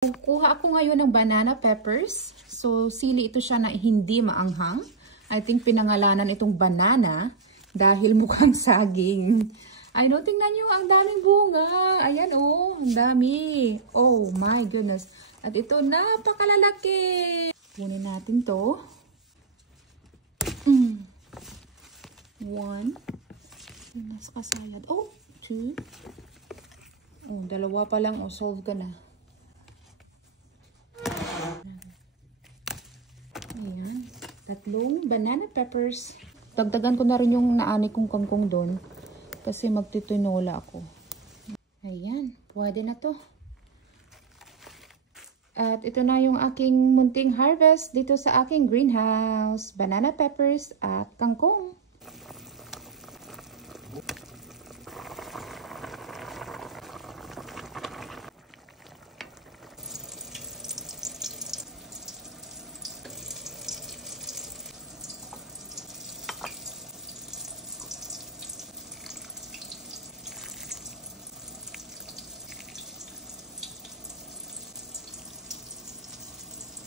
Kuha ako ngayon ng banana peppers. So, sili ito siya na hindi maanghang. I think pinangalanan itong banana dahil mukhang saging. Ay no, tingnan nyo, ang daming bunga. Ayan oh, ang dami. Oh my goodness. At ito, napakalalaki. Kunin natin to. 1. Mas kasayad. Oh, 2. Oh, dalawa pa lang. Oh, solve ka na. Ayan. 3 banana peppers. Dagdagan ko na rin yung naani kong kangkong doon. Kasi magtitinola ako. Ayan. Pwede na to. At ito na yung aking munting harvest dito sa aking greenhouse. Banana peppers at kangkong.